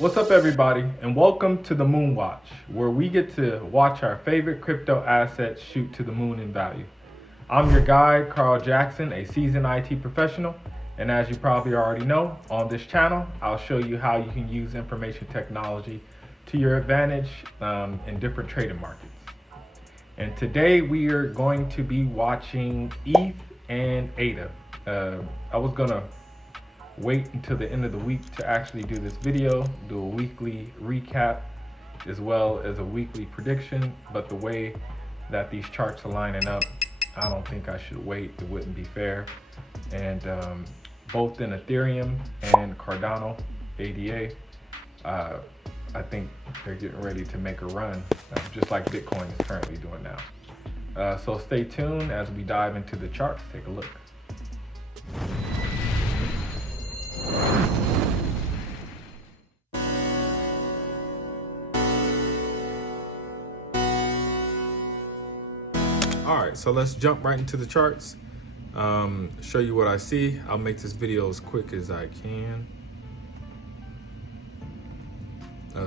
What's up, everybody, and welcome to the Moon Watch, where we get to watch our favorite crypto assets shoot to the moon in value. I'm your guide, Carl Jackson, a seasoned IT professional, and as you probably already know, on this channel, I'll show you how you can use information technology to your advantage in different trading markets. And today we are going to be watching ETH and ADA. I was gonna wait until the end of the week to actually do this video, do a weekly recap as well as a weekly prediction, but the way that these charts are lining up, I don't think I should wait. It wouldn't be fair. And both in Ethereum and Cardano, ADA, I think they're getting ready to make a run, just like Bitcoin is currently doing now. So stay tuned as we dive into the charts. Take a look. All right, so let's jump right into the charts. Show you what I see. I'll make this video as quick as I can.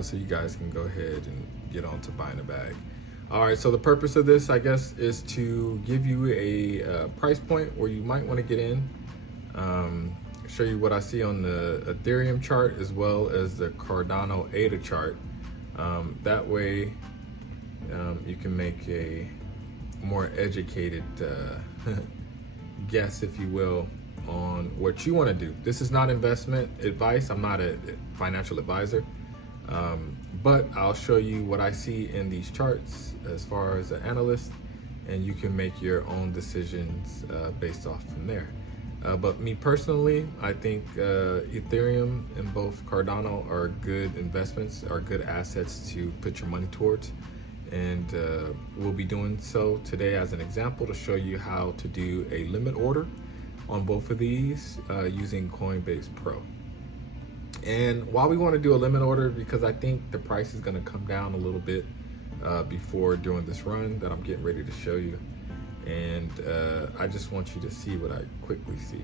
So you guys can go ahead and get on to buying a bag. All right, so the purpose of this, I guess, is to give you a price point where you might want to get in. Show you what I see on the Ethereum chart as well as the Cardano ADA chart. That way you can make a more educated guess, if you will, on what you want to do. This is not investment advice. I'm not a financial advisor, but I'll show you what I see in these charts as far as an analyst, and you can make your own decisions based off from there. But me personally, I think Ethereum and both Cardano are good investments, are good assets to put your money towards. And we'll be doing so today as an example to show you how to do a limit order on both of these using CoinbasePro. And why we want to do a limit order, because I think the price is going to come down a little bit before doing this run that I'm getting ready to show you. And I just want you to see what I quickly see.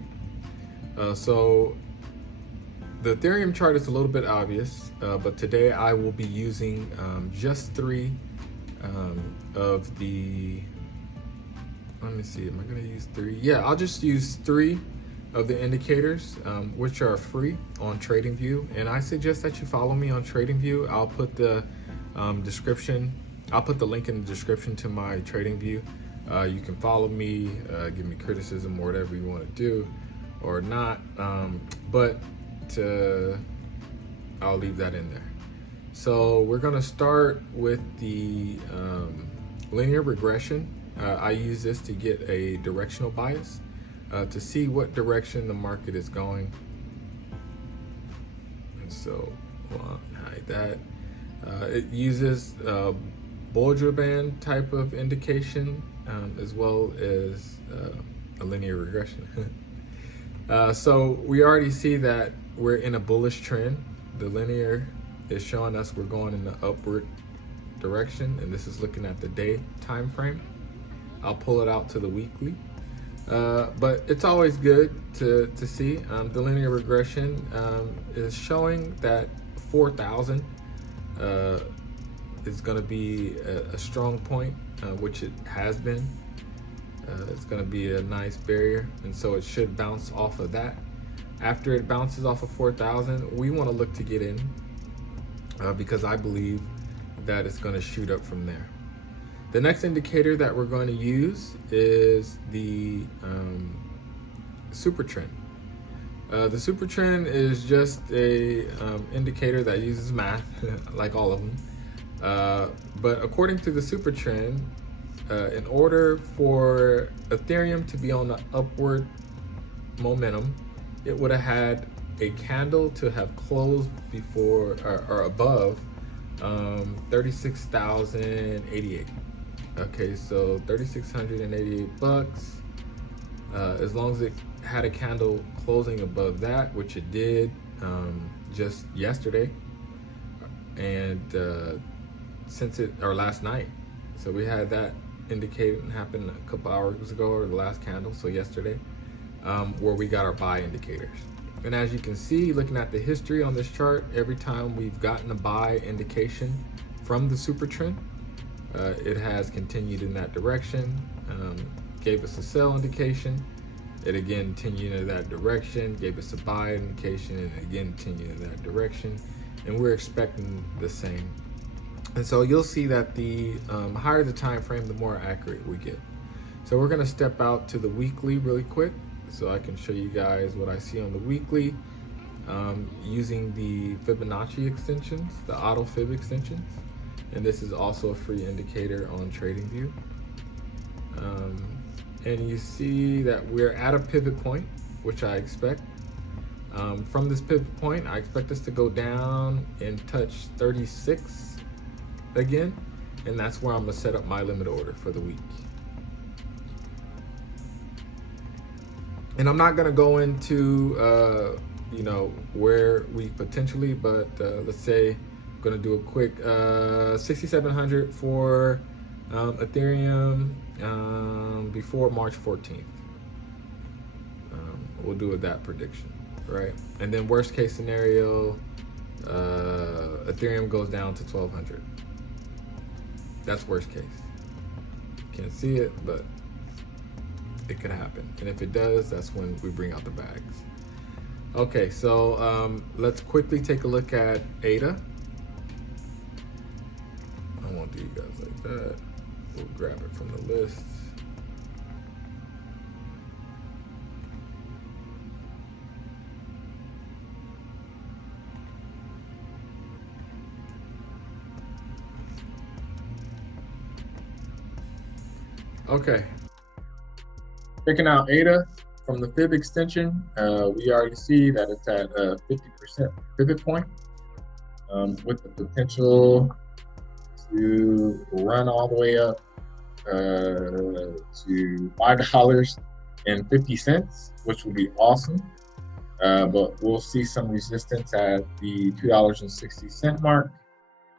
So the Ethereum chart is a little bit obvious, but today I will be using just three of the, let me see, am I gonna use three? Yeah, I'll just use three of the indicators, which are free on TradingView. And I suggest that you follow me on TradingView. I'll put the description, I'll put the link in the description to my TradingView. You can follow me, give me criticism or whatever you wanna do or not, but I'll leave that in there. So we're gonna start with the linear regression. I use this to get a directional bias to see what direction the market is going. And so, well, hide that. It uses Bollinger Band type of indication as well as a linear regression. So we already see that we're in a bullish trend. The linear is showing us we're going in the upward direction, and this is looking at the day time frame. I'll pull it out to the weekly, but it's always good to see. The linear regression is showing that 4,000 is going to be a strong point, which it has been. It's going to be a nice barrier, and so it should bounce off of that. After it bounces off of 4,000, we want to look to get in because I believe that it's going to shoot up from there. The next indicator that we're going to use is the super trend. The super trend is just a indicator that uses math, like all of them. But according to the super trend, in order for Ethereum to be on the upward momentum, it would have had a candle to have closed before or above 36,088. Okay, so 3,688 bucks. As long as it had a candle closing above that, which it did just yesterday, and since it, or last night, so we had that indicated and happened a couple hours ago, or the last candle, so yesterday, where we got our buy indicators. And as you can see, looking at the history on this chart, every time we've gotten a buy indication from the super trend, it has continued in that direction, gave us a sell indication. It again continued in that direction, gave us a buy indication, and again continued in that direction. And we're expecting the same. And so you'll see that the higher the time frame, the more accurate we get. So we're gonna step out to the weekly really quick so I can show you guys what I see on the weekly using the Fibonacci extensions, the auto fib extensions. And this is also a free indicator on TradingView. And you see that we're at a pivot point, which I expect. From this pivot point, I expect us to go down and touch 36 again. And that's where I'm gonna set up my limit order for the week. And I'm not gonna go into you know, where we potentially, but let's say I'm gonna do a quick 6,700 for Ethereum before March 14th. We'll do that prediction, right? And then worst case scenario, Ethereum goes down to 1,200. That's worst case. Can't see it, but it could happen. And if it does, that's when we bring out the bags. Okay, so let's quickly take a look at ADA. I won't do you guys like that. We'll grab it from the list. Okay. Checking out ADA from the fib extension, we already see that it's at a 50% pivot point with the potential to run all the way up to $5.50, which would be awesome. But we'll see some resistance at the $2.60 mark,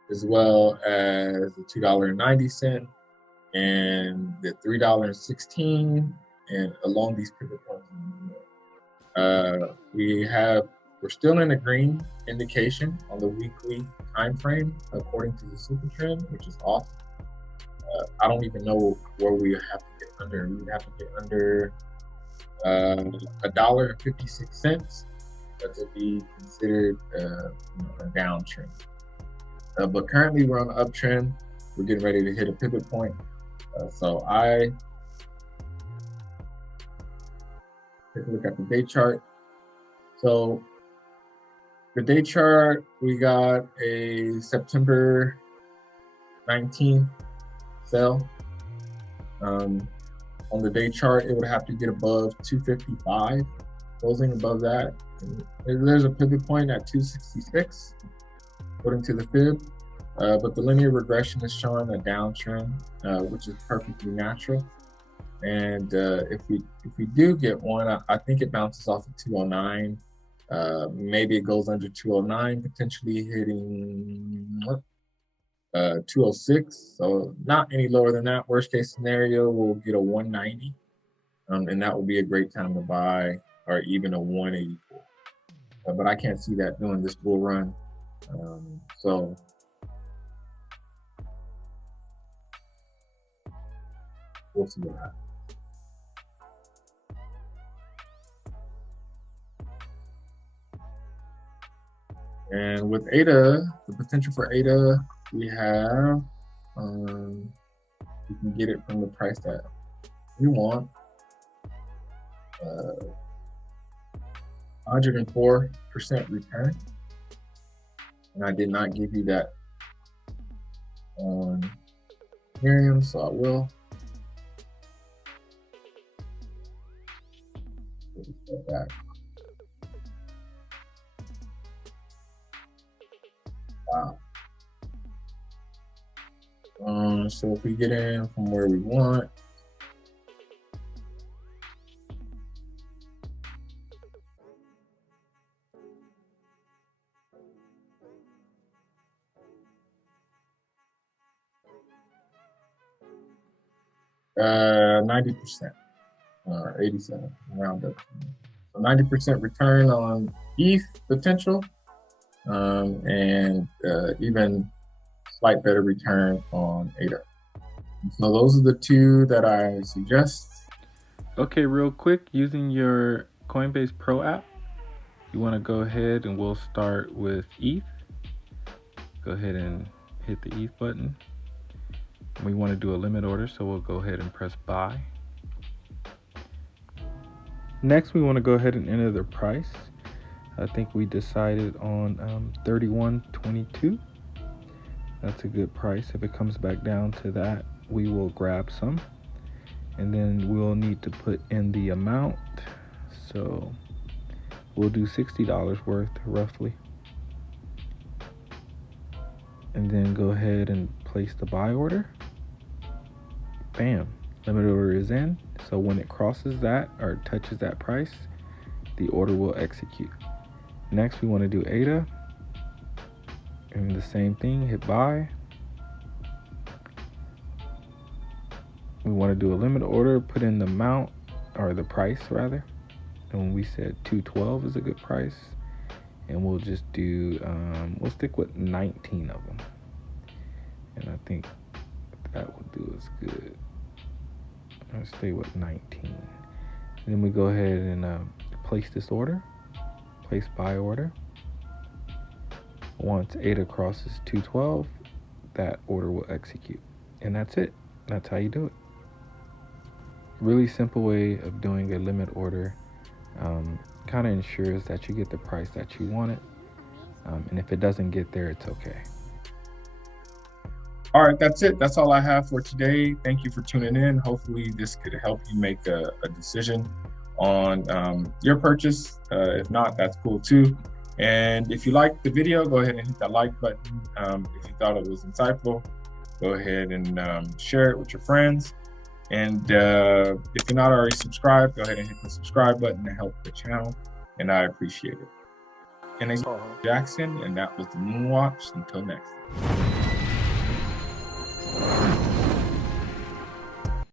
as well as the $2.90 and the $3.16, and along these pivot points. We're still in a green indication on the weekly time frame according to the super trend, which is awesome. I don't even know where we have to get under. We would have to get under $1.56. That would be considered a downtrend. But currently we're on an uptrend. We're getting ready to hit a pivot point. So I take a look at the day chart. So the day chart, we got a September 19th sell. On the day chart, it would have to get above 255, closing above that. And there's a pivot point at 266, according to the fib. But the linear regression is showing a downtrend, which is perfectly natural. And if we do get one, I think it bounces off of 209. Maybe it goes under 209, potentially hitting 206. So not any lower than that. Worst case scenario, we'll get a 190, and that will be a great time to buy, or even a 184. But I can't see that doing this bull run. So we'll see what happens. And with ADA, the potential for ADA, we have, we can get it from the price that we want. 104% return. And I did not give you that on Ethereum, so I will. Step back. Wow. So if we get in from where we want, uh, 90%, or 87, round up. 90% return on ETH potential, and even slight better return on ADA. So those are the two that I suggest. Okay, real quick, using your CoinbasePro app, you want to go ahead and we'll start with ETH. Go ahead and hit the ETH button. We want to do a limit order, so we'll go ahead and press buy. Next, we want to go ahead and enter the price. I think we decided on 31.22. That's a good price. If it comes back down to that, we will grab some. And then we'll need to put in the amount. So we'll do $60 worth roughly. And then go ahead and place the buy order. Bam, limit order is in. So when it crosses that or touches that price, the order will execute. Next, we want to do ADA. And the same thing, hit buy. We want to do a limit order, put in the amount, or the price rather. And we said 212 is a good price. And we'll just do, we'll stick with 19 of them. And I think that will do us good. I'll stay with 19. And then we go ahead and place this order, place buy order. Once ADA crosses 212, that order will execute. And that's it. That's how you do it. Really simple way of doing a limit order. Kind of ensures that you get the price that you want it. And if it doesn't get there, it's okay. All right, that's it. That's all I have for today. Thank you for tuning in. Hopefully this could help you make a decision on your purchase. If not, that's cool too. And if you liked the video, go ahead and hit that like button. If you thought it was insightful, go ahead and share it with your friends. And if you're not already subscribed, go ahead and hit the subscribe button to help the channel, and I appreciate it. And it's Jackson, and that was the Moonwatch. Until next time.